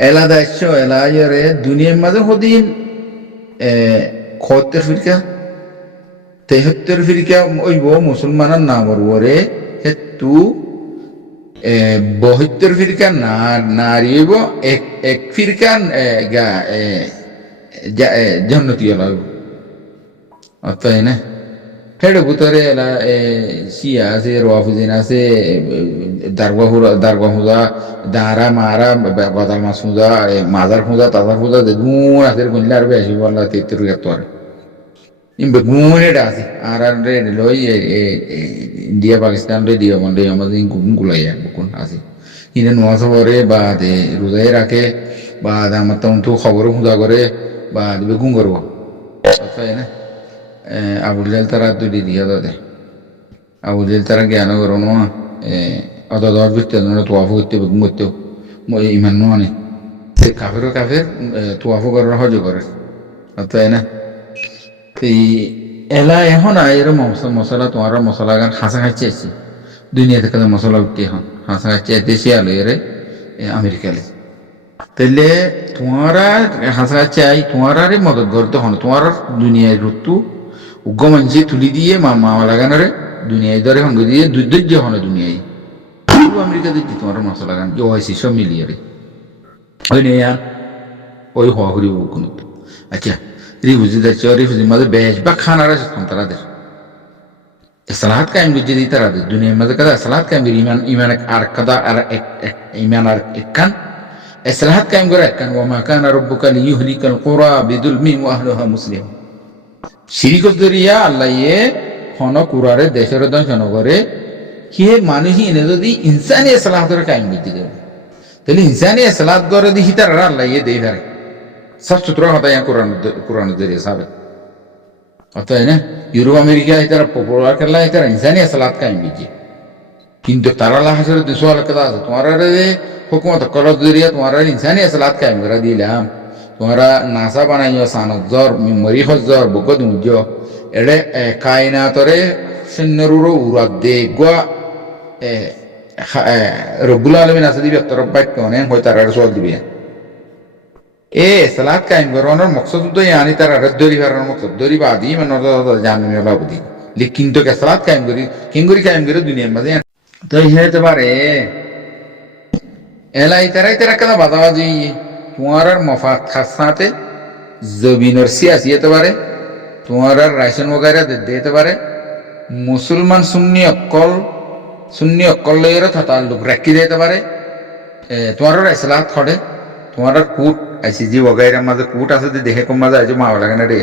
এলা দাইছো এলা ইয়ে দুনিয়ার মাঝে হদিন খতের ফিরকা তেহত্তর ফিরকা ওই মুসলমানের নামর ওরে হেতু বহত্তর ফিরকা না নারীব এক এক ফিরকা গা জন্নতি হলাম অতএব না হেডে ভিতরে এলা শিয়া আছে রওয়াফিজিন আছে দারগা হুজা দাঁড়া মারা বাদাল মাছ হুজা মাজার হুজা তাজার হুজা গুণ আছে গুনলে আর বেশি বললা তেত্তর একাত্তর ইমবে গুণ এটা আছে আর আর লই ইন্ডিয়া পাকিস্তান রে দিয়ে মন্ডে আমাদের গুণ গুলাইয়া গুণ আছে ইনে নোয়া সবরে বা দে রোজাই রাখে বা আমার তো খবর হুজা করে বা দিবে গুণ করবো তাই না আবুল জাহেল তারা দুটি দিয়া দে আবুল জাহেল তারা জ্ঞান করো না অত দশ বিতে তোয়াফু করতে বেগুন করতেও ইমান মানে কাফেরও কাফের তোয়াফু করার সহ্য করে তাই না এই এলা এখন এর মশলা তোমার মশলা গান হাসা খাচ্ছে আসছি দুনিয়া থেকে মশলা উঠতে এখন হাসা খাচ্ছে দেশে আলো এর আমেরিকালে তাইলে তোমারা হাসা খাচ্ছে আই তোমারারে মদত করতে হন তোমার দুনিয়ার ঋতু উগ্র মানুষে তুলি দিয়ে মা লাগানোরে দুনিয়ায় ধরে সঙ্গ দিয়ে দুর্ধৈর্য হন দুনিয়ায় আমেরিকা দিচ্ছি তোমার মশলা গান যে হয়েছে সব মিলিয়ে রে ওই নেই ওই হওয়া করি কোনো আচ্ছা রিফুজি যাচ্ছে রিফুজির মাঝে বেশ বা খানার আছে তারাদের সালাহাত কায়েম করছে দিই তারাদের দুনিয়ার মাঝে কাদা সালাহাত কায়েম করি ইমান আর কাদা আর ইমান আর একখান সালাহাত কায়েম করে একখান ওমা কানা রব্বুকা লিইহলিকাল কুরা বিযুলমি ওয়া আহলুহা মুসলিম শিরিকত দরিয়া আল্লাহ ইয়ে হন কুরারে দেশের ধ্বংস করে কি মানুষই এনে যদি ইনসানি সালাহাতের কায়েম করতে দেবে তাহলে ইনসানি সালাহাত করে দিই তারা আল্লাহ ইয়ে দেই ধরে সাফ সুতরা হতা কোরআন জরিয়ে সাবে অতএব না ইউরোপ আমেরিকা তারা পপুলার খেলা তারা ইনসানি সালাত কায়েম করছে কিন্তু তারা হাসরের দুশো আলাদা আছে তোমার হুকুমত কলর জরিয়া তোমার ইনসানি সালাত কায়েম করে দিলাম তোমরা নাসা বানাইও সানজ্জর মরি হজ্জর বকদ মুজ্জ এড়ে কায়নাতরে সৈন্যরুরো উরাত দে গোয়া রব্বুল আলমিন আছে দিবে তরব্বাইট অনেক হয় তারা চল দিবে সালাদ কায়েম করানোর মকসদ তো আনি তার দরি হারানোর মকসদ দরি বাদি মানে জানি লাভদি কিন্তু সালাদ কায়েম করি কিঙ্গুরি কায়েম করে দুনিয়ার মাঝে তো হতে পারে এলাই তারা কেন বাজাবাজি তোমার মফাত খাসাতে জবিনর সিয়াসি হতে পারে তোমার রাইসন বগাইরা দিতে পারে মুসলমান সুন্নি অক্কল লইয়েরও তাল্লুক রাখি দিতে পারে তোমার সালাদ খড়ে তোমার কুট আইসিজি বগাইরার মাঝে কুট আছে দেখে কম মাঝে আইসি মাওয়া লাগে না রে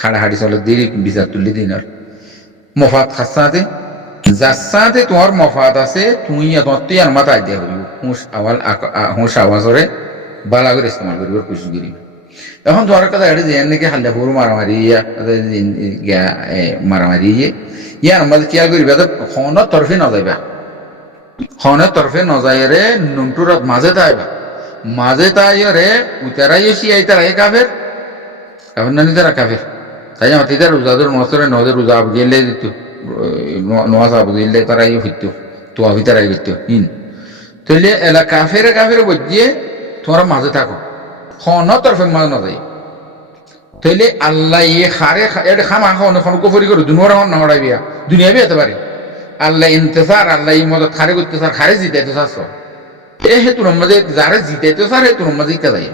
হাড়াহাড়ি চলে দিয়ে বিচার তুলি দিন আর মফাত খাসাতে যার সাথে তোমার মফাত আছে তুমি তোমার তুই আর মাথা আইডিয়া করিব হুঁশ আওয়াজরে বালা করে ইস্তেমাল করিব কুচু করিব এখন তোমার কথা এটা যে নাকি হাল্লা ফুর মারামারি মারামারি ইয়ার মাঝে কিয়া করিবা হনের তরফে নজাইবা হনের তরফে নজাইরে নুনটুর মাঝে তাইবা মাঝে তাই রে উতারাই শিয়াই তারাই কাফের কাফের নানি তারা কাফের তাই আমার তিতার রোজাদের নসরে নজর রোজা গেলে দিত নোয়াজ আবু দিলে তারাই ফিরত তো আবি তারাই ফিরত তাহলে এলা কাফের বজিয়ে তোমরা মাঝে থাকো হন তরফে মাঝে না যাই তাহলে আল্লাহ ইয়ে হারে এটা খামা খাওয়ানো কুফরি করো দুনিয়ার হন নড়াই বিয়া দুনিয়া বিয়াতে পারে আল্লাহ ইন্তেসার আল্লাহ ই মদত খারে করতে স্যার খারে জিতাইতে চাচ্ছ হে তোর মাঝে যারা জিতাইতে স্যার হে তোর মাঝে ইকা যায়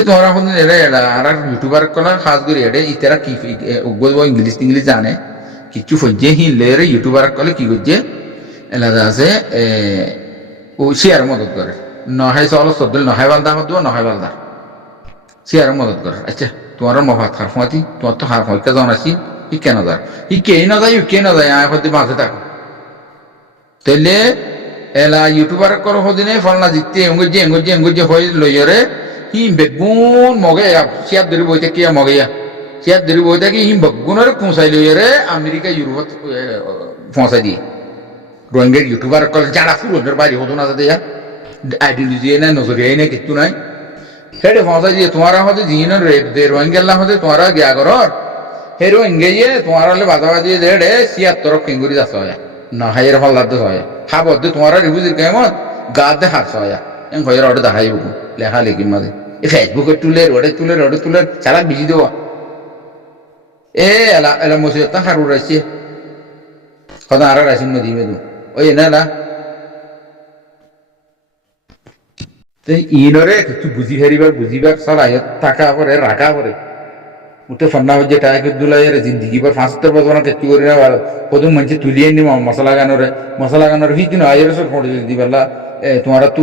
তোমার এখন এরা আর ইউটিউবার কলা খাস করে এডে ইতারা কি ইংলিশ জানে কিছু ফজে হিলে ইউটিউবার কলে কি করছে এলাদা আছে ও শেয়ার মদত করে নহাই চল সদ্দল নহাই বালদা হতো নহাই বালদা শেয়ার মদত করে আচ্ছা তোমার মফাত খার ফাঁতি তোমার তো হার ফাঁকা জন আসি ই কেন যায় ই কে না যায় কে না যায় আয় হতে মাঝে থাকো তাহলে এলা ইউটিউবার কল হদিনে ফলনা জিততে এঙ্গুজে হয়ে লইরে হি বেগুন মগে সিয়ার ধরে বইতে কিয়া মগেয়া সিয়ার ধরে বইতে কি হি বেগুনের পৌঁছাই লইরে আমেরিকা ইউরোপত পৌঁছাই দিয়ে রোহিঙ্গার ইউটিউবার কল যারা ফুরনের বাড়ি হতো না তাদের আইডিওলজি নাই নজরিয়াই নাই কিছু নাই সেটা পৌঁছাই দিয়ে তোমারা হতে জিনের রোহিঙ্গা হতে তোমারা গিয়া করর সেই রোহিঙ্গাইয়ে তোমার হলে বাজাবাজি দেড়ে সিয়ার তরফ কিঙ্গুরি যাচ্ছে হয় না হাইয়ের হল্লার হয় হাবদ তোমারা রিফুজির কেমন গা দে হারছ হয় এন হয়ে ওটা দেখাই বুকু লেখা লেখি মাঝে এ ফেসবুকে তুলে চালা বিজি দেওয়া এ এলা এলা মসজিদ তা হারু রাইছে কথা আর রাইছিন মদি মেদু ওই না না ইনরে কিছু বুঝিবার সালাই টাকা পরে রাখা পরে উঠে ফান্না হচ্ছে টাকা দুলাই জিন্দিগি পর 5 বছর না কিছু করি না প্রথম মানুষ তুলিয়ে নি মশলা গানোর হি কিনো আয়ের সব ফটো দি বেলা তোমার তু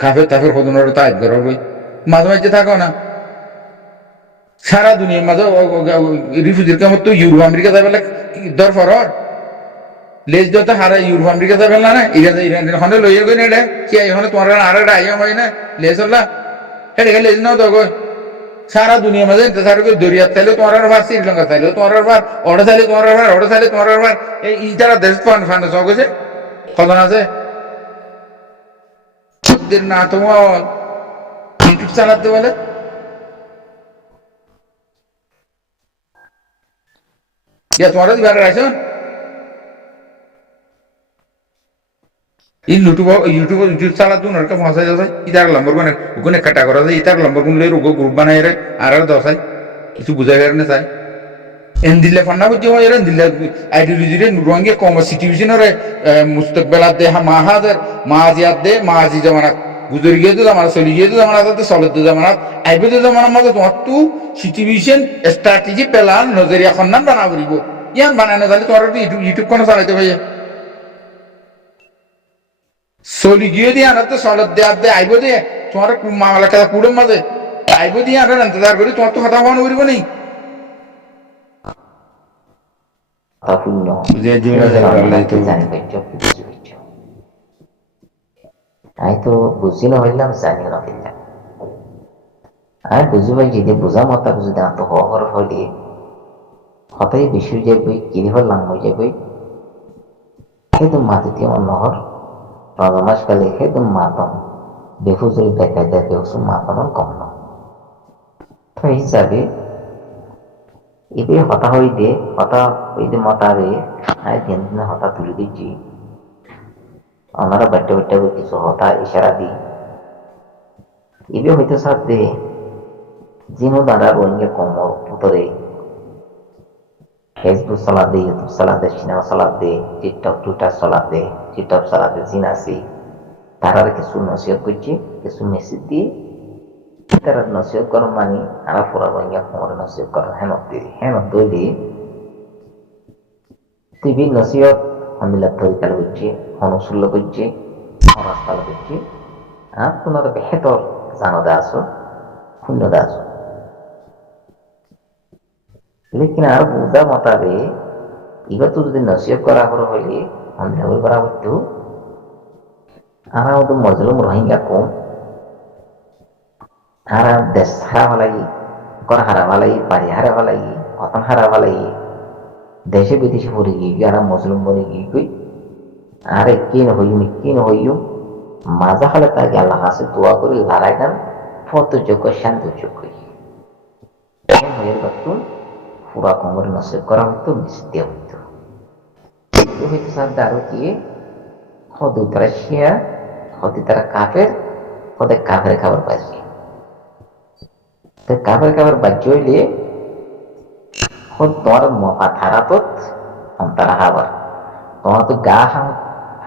কাফের কদনের তা আজ গরর বই মাঝে মাঝে থাকো না সারা দুনিয়ার মাঝে রিফিউজির কামত তো ইউরোপ আমেরিকা যাবে দর ফরর লেজ দিতে হারা ইউরোপ আমেরিকা যাবে না ইরান হনে লইয়ে গই না রে কি এখানে তোমার আর একটা আইয়া হয় না লেজ হল্লা এটা লেজ নাও তো গো সারা দুনিয়ার মাঝে ইন্তজার করে দরিয়া চাইলে তোমার ভার শ্রীলঙ্কা চাইলে তোমার ভার ওটা চাইলে তোমার ভার এই ইটারা দেশ ফান্ড সব গেছে কজন আছে না তোমার ইউটিউব চালাতে বলে তোমার দিবার রাইছো ইউটিউব চালাতো নরকে পৌঁছাই যাচ্ছে ইতার লম্বর কোনে ওখানে কাটা করা যায় ইতার লম্বর কোন রোগ গ্রুপ বানাই রে আর দশাই কিছু বুঝাই কারণে চাই এন দিলে ফান্না বুঝি হয় এর দিলে আইডিওলজি রে রঙে কম সিচুয়েশন রে মুস্তাকবালাত দে মাহাদের মাজিয়াত দে মাজি জামানাত গুজর গিয়ে তো জামানা চলি গিয়ে তো জামানাত তো চলত জামানাত আইবে তো জামানার মধ্যে তোমার তো সিচুয়েশন স্ট্র্যাটেজি প্ল্যান নজরিয়া খন্নান বানা করিব ইয়ান বানানো তাহলে তোমার ইউটিউব কোন চালাইতে ভাইয়া চলি গিয়ে দিয়ে আনার তো চলত দে আইব দে তোমার মামলা কাজা কুড়ের মাঝে আইব দিয়ে আনার ইন্তজার করি তোমার তো কথা হওয়ানো করিব নেই আমি তো বুঝি না হইলাম জানিও না হইলাম আমি বুঝি পাই যদি বোঝা মতা বুঝি না তো হওয়ার হলে হতাই বেশি যাবই কিনে হলাম হয়ে যাবই একদম মাটিতে আমার নহর রজমাস কালে একদম মাতন বেফুজুল বেকায়দা বেহসু মাতন কম ন তো হিসাবে এবে হতা হইতে মতারে আই দিন দিনে হতা তুলে দিচ্ছি আমরা বাট্টে কিছু হতা ইশারা দিই এবে হইতে সাথে জিনো দাঁড়া রোহিঙ্গা কমর উতরে ফেসবুক চালা দে ইউটিউব চালা দে সিনেমা চালা দে টিকটক টুইটার চালা দে টিকটক চালা দে জিনাসি তারা কিছু নসিহত করছে কিছু মেসেজ দিয়ে তারা নসিহত করো মানে আর পুরা রোহিঙ্গা কমর নসিহত করো হেন দইলে টিভি নসিহত হমিলাত তরিকাল করছে হনসুল্ল করছে হরাস্তাল করছে আর তোমার বেহেতর জানদা আছো শূন্যদা আছো লেকিন আর বুঝা মতাবে এবার তো যদি নসিহত করা হলো হইলে হমিলাবল করা হইতো আর আমাদের মজলুম রোহিঙ্গা কম আর দেশ হারাবা লাগি ঘর হারাবা লাগি বাড়ি হারাবা লাগি অতন হারাবা লাগি দেশে বিদেশে পড়ে গিয়ে আর মজলুম বলে গিয়ে আরে কিন হইম মাজা হলে তাকে আল্লাহ কাছে দোয়া করে লড়াই গান ফতযোগ্য শান্তযোগ্য হয়ে গেল পুরা কোমরে নসিব করা হইতো মিশিয়ে দেওয়া হইতো হইতে সাথে আরো কি হদু তারা শিয়া হতে তারা কাফের হতে কাফের খাবার পাইছে কাফের খাবার বাজ্য হইলে তোমার মফা থারাতত তারা খাবার তোমার তো গা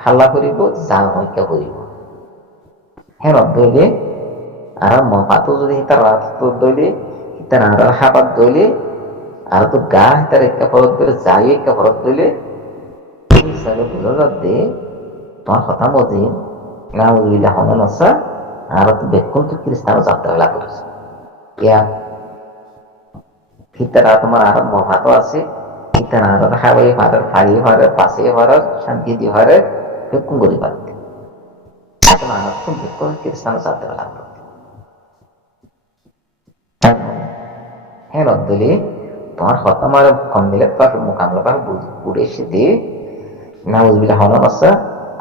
হাল্লা করিব জাল হইকা করিব হ্যাঁ দইলে আর মফাতো যদি তার রাত দইলে তার আর হাবাত দইলে আর তো গা তার একটা ফরত দইলে যাই একটা ফরত দইলে হিসাবে বুঝা দে তোমার কথা মতে না উইলা হনন আসা আর তো বেকুন তো খ্রিস্টান যাত্রা করেছে ইয়া ভিতরা তোমার আর মফাতো আছে ভিতরা আর হাবাই ভারের ফাড়ি ভারের পাশে ভারের শান্তি দি ভারের বেকুন করি পারতে এখন আর তো বেকুন খ্রিস্টান যাত্রা লাগবে হ্যাঁ রদ্দলি তোমার হতা মার কম দিলে তো মোকামলা পাহ বুড়ে এসে দিয়ে না বুঝবি হনন আসা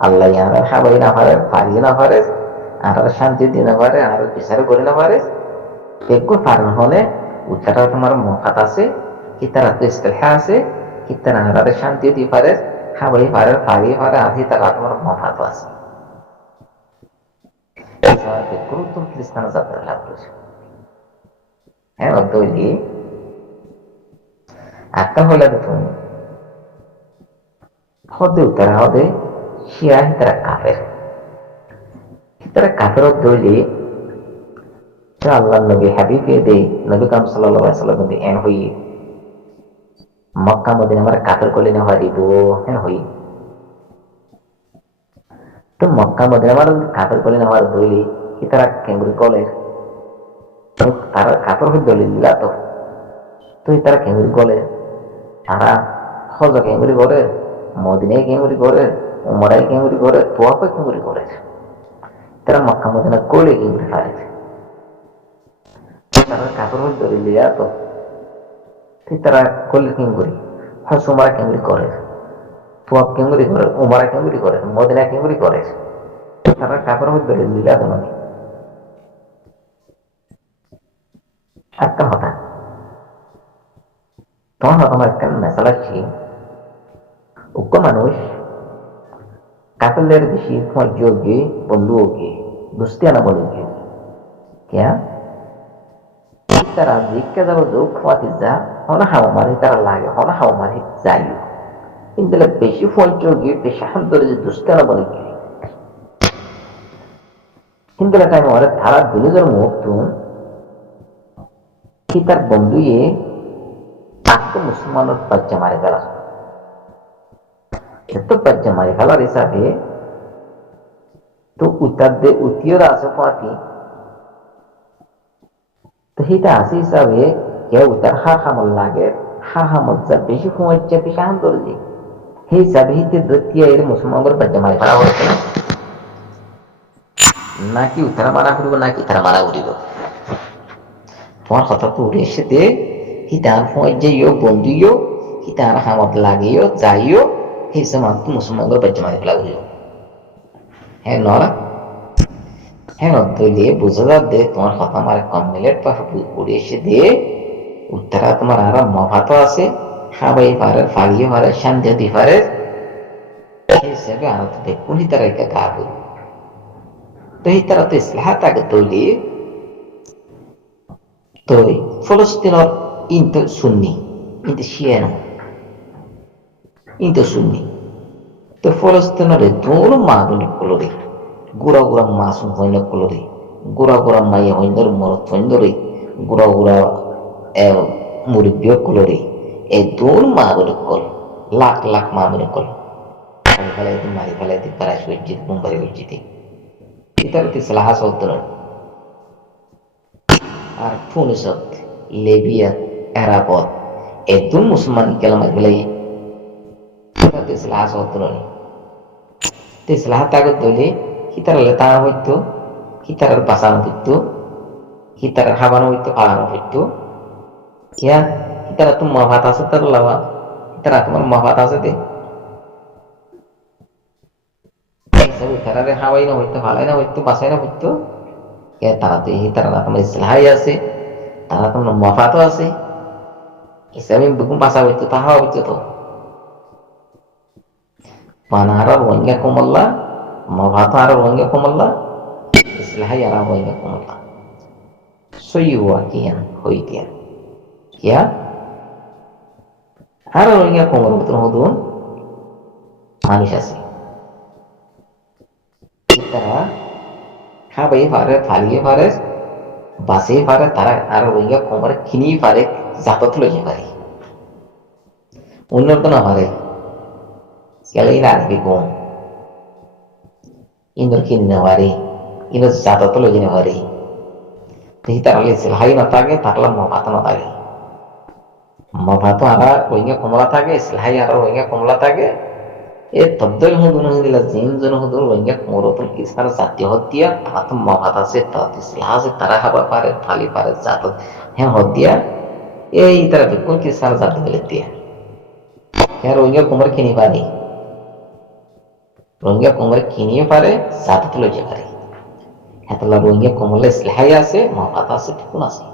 আল্লাহ আর হাবাই না পারে ফাড়ি না পারে আর শান্তি দিয়ে না পারে আর বিচার করে না পারে বেকুন পারেন হলে উচ্চাটা তোমার মফাত আছে কিতারা তো ইস্তেহা আছে কিতারা আর শান্তি দিয়ে পারে হাবাই পারে ফাড়ি পারে আধি তারা তোমার মফাত আছে sa bekuntum kristana zatar labrus waktu ini akan hole betul hode utara hode shia hitara kafir doli Allah Nabi Habib de Nabi Kam sallallahu alaihi wasallam de en hui Makkah Madinah mar kafir ko lene hari bo en hui to Makkah Madinah mar kafir ko lene har doli hitara kengri college to tara kafir hu doli la to hitara kengri college tara hoja kengri gore Madinah kengri gore Umrah kengri gore tuwa ko kengri gore tara Makkah Madinah ko le kengri fare tara kafir hu doli liya to tara kol kengri has Umrah kengri gore tuwa kengri gore Umrah kengri gore Madinah kengri gore tara kafir hu doli liya to mani akan hota তোমার আমার একটা মেসালা ছিল উক্ত মানুষ কাপলের বেশি তোমার যোগ্যে বন্ধু হোগে দুস্তি আনা বলে গিয়ে क्या তারা জিজ্ঞা যাব যোগ খাওয়াতে যা হনা হাওয়া মারি তারা লাগে হনা হাওয়া মারি যাইও কিন্তু বেশি ফোন যোগে বেশি হাম ধরে যে দুস্তি আনা বলে গিয়ে কিন্তু টাইম ওরা তারা দুনিয়ার মুখ কি তার বন্ধু aku musulman baca mari galas itu baca mari galar hisabe to utadde utiyara asapati to hita asi hisabe ke utar ha hamal lage ha hamal za beshi fuacce bishan dorji he hisabe hite dutiya er musulman baca mari galar hoche naki utara mara huribo naki tara mara huribo তোমার কথা তো উড়ে এসেতে hitar foje yo bondu yo hitar hamat lagi yo jayo hisamat musulman go bajmai lagu yo he nora he nodle bujala de tomar khata mare commilet pa udi eshe de uttara tomar ara mafato ase habai pare faliye pare shande di pare hisebe ara to bekun hitara ka gabu to hitara to islahata ga toli to Palestinor into Sunni, into Shia, into Sunni. The Palestinian is dulu maafin kolori, gura masuk poinnya kolori, gura maya poinnya morot poinnya, gura murid dia kolori, dulu maafin kol, lak maafin kol. Kalau itu para suci, memberi suci. Kita itu salah satu. Funisot, Libya, Arabot, itu Muslim kelamat belai. Kita salah satu ni. Kita salah tahu dulu. Kita letak itu, kita pasang itu, kita haban itu alam itu. Ya, kita tu mafata seter lawa. Kita tu mafata seter. Sebab kita hawaii na itu, halai na itu, pasai na itu. Ya তারা তো এই তারা তোমার ইসলাহাই আছে তারা তোমার মফাতও আছে হিসাবে বেগুন পাশা হইতো তাহা হইতো তো পানাহারা রোহিঙ্গা কমল্লা মফাত আর রোহিঙ্গা কমল্লা ইসলাহাই আর রোহিঙ্গা কমল্লা সই হুয়া কিয়ান হইতিয়ান কিয়া আর রোহিঙ্গা কমল মতন হদুন মানুষ আছে তারা habai pare faliye pare base pare tara ar rohingya komar kini pare japat loje pare unnor to na pare kala ina arbi ko indor kin na pare ino japat loje na pare tehi tarale silhai na tage takla mafata na tage mafato ara rohingya komala tage silhai ara rohingya komala tage तब्दल हो दोनों दिला gene दोनों हो दोनों वंगे मोरोतन किसार जाती होतिया आत्म माभाता से तातिस लाज तरह हवा पारे थाली पारे जात है होतिया ये इधर बिल्कुल किसार जाती लेती है यार वंगे कुमर की नहीं पारी वंगे कुमर की नहीं पारे जात तो ले जारी है तो ला वंगे कुमर ले स्लहाया से माभाता से ठुना से